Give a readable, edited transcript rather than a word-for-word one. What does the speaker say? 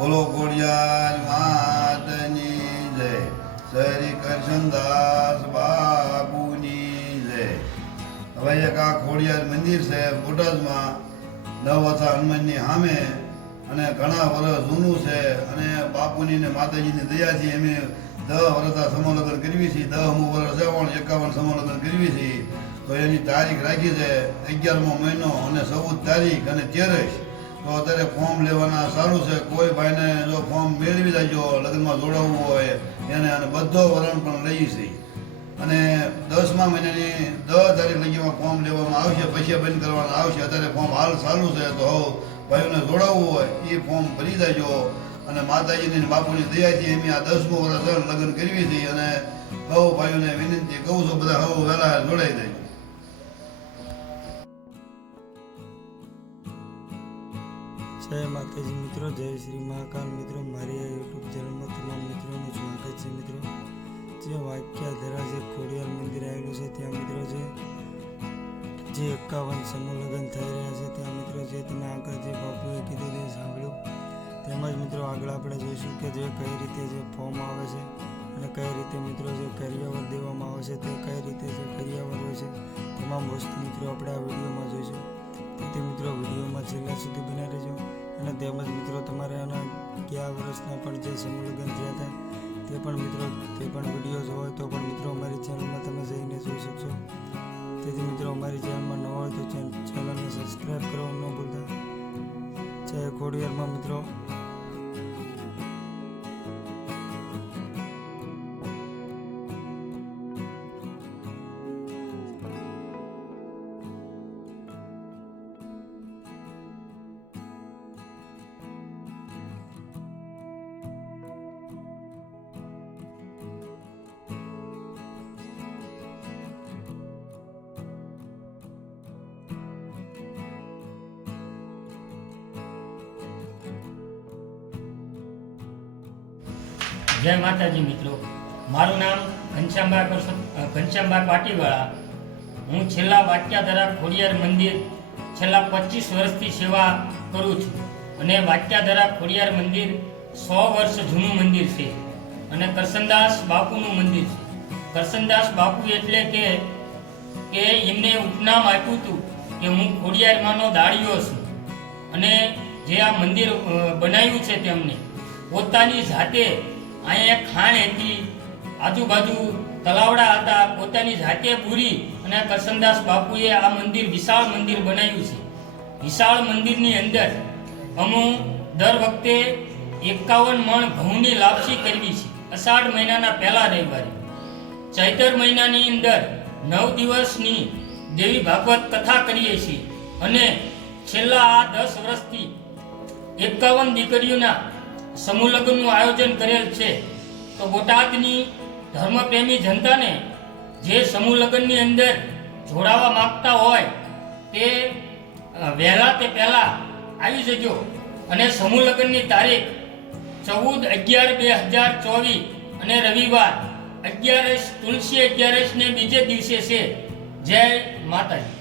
બોલો ખોડિયાર માતની જય, શ્રી કરશનદાસ બાપુની જય। હવે એક આ ખોડિયાર મંદિર છે બોટાદમાં, 9 વર્ષા હનુમાનની સામે, અને ઘણા વર્ષ જૂનું છે, અને બાપુની ને માતાજીની દયાથી અમે 10 વર્ષ સમૂહલગ્ન કરવી છીએ, 10મું વર્ષ છે પણ 51 સમૂહલગ્ન કરવી છીએ। તો એની તારીખ રાખી છે 11મો મહિનો અને 14 તારીખ અને 13। તો અત્યારે ફોર્મ લેવાના સારું છે, કોઈ ભાઈને જો ફોર્મ મેળવી લેજો, લગ્નમાં જોડાવવું હોય એને, અને બધો વરણ પણ લઈએ છીએ। અને 10મા મહિનાની 10 તારીખ લગીમાં ફોર્મ લેવામાં આવશે, પછી બંધ કરવાના આવશે। અત્યારે ફોર્મ હાલ ચાલુ છે, તો ભાઈઓને જોડાવવું હોય એ ફોર્મ ભરી દેજો। અને માતાજીની બાપુની દયાથી અમે આ 10મું વર્ષ લગ્ન કરવી છીએ, અને સૌ ભાઈઓને વિનંતી કહું છું, બધા સૌ વહેલા જોડાઈ દેજો। જય માતાજી મિત્રો, જય શ્રી મહાકાલ મિત્રો। મારી આ યુટ્યુબ ચેનલમાં તમામ મિત્રોનું સ્વાગત છે મિત્રો। જે વાક્યાધરા જે ખોડિયાર મંદિર આવેલું છે ત્યાં મિત્રો જે 51 સમૂહ લગ્ન થઈ રહ્યા છે ત્યાં મિત્રો જે તમે આગળ જે બાપુએ કીધું તે સાંભળ્યું, તેમજ મિત્રો આગળ આપણે જોઈશું કે જે કઈ રીતે જે ફોર્મ આવે છે અને કઈ રીતે મિત્રો જે કરિયાવર દેવામાં આવે છે, તે કઈ રીતે જે કરિયાવર હોય છે, તમામ વસ્તુ મિત્રો આપણે આ વિડીયોમાં જોઈશું। તેથી મિત્રો વિડીયોમાં છેલ્લા સુધી બના રહેજો। અને તેમજ મિત્રો તમારે આના કયા વર્ષના પણ જે સમૂહ લગ્ન થયા હતા તે પણ મિત્રો તે પણ વિડીયો જોવો હોય તો પણ મિત્રો અમારી ચેનલમાં તમે જઈને જોઈ શકશો। તેથી મિત્રો અમારી ચેનલમાં નવા હોય તો ચેનલને સબસ્ક્રાઈબ કરવાનું ન ભૂલતા। જય ખોડિયારમાં મિત્રો। જય માતાજી મિત્રો, મારું નામ ઘનશ્યામબા પાટીવાળા। હું છેલ્લા વાક્યાધરા ખોડિયાર મંદિર છેલ્લા 25 વર્ષથી સેવા કરું છું, અને વાક્યાધરા ખોડિયાર મંદિર 100 વર્ષ જૂનું મંદિર છે, અને કરશનદાસ બાપુનું મંદિર છે। કરશનદાસ બાપુ એટલે કે એમને ઉપનામ આપ્યું હતું કે હું ખોડિયારમાંનો દાળિયો છું, અને જે આ મંદિર બનાવ્યું છે તેમને પોતાની જાતે અહીંયા ખાણ હતી, આજુબાજુ તલાવડા હતા, પોતાની જાતે પૂરી અને કરશનદાસ બાપુએ આ મંદિર વિશાળ મંદિર બનાવ્યું છે। વિશાળ મંદિરની અંદર અમે દર વખતે 51 મણ ઘઉંની લાપસી કરવી છે, અષાઢ મહિનાના પહેલા રવિવારે। ચૈત્ર મહિનાની અંદર 9 દિવસની દેવી ભાગવત કથા કરીએ છીએ, અને છેલ્લા આ 10 વર્ષથી 51 દીકરીઓના સમૂહ લગ્નનું આયોજન કરેલ છે। તો બોટાદની ધર્મપ્રેમી જનતાને જે સમૂહ લગ્નની અંદર જોડાવા માંગતા હોય તે વહેલા તે પહેલા આવી જજો। અને સમૂહ લગ્નની તારીખ 14/11/2024 અને રવિવાર 11 તુલસી 11 ને બીજે દિવસે છે। જય માતાજી।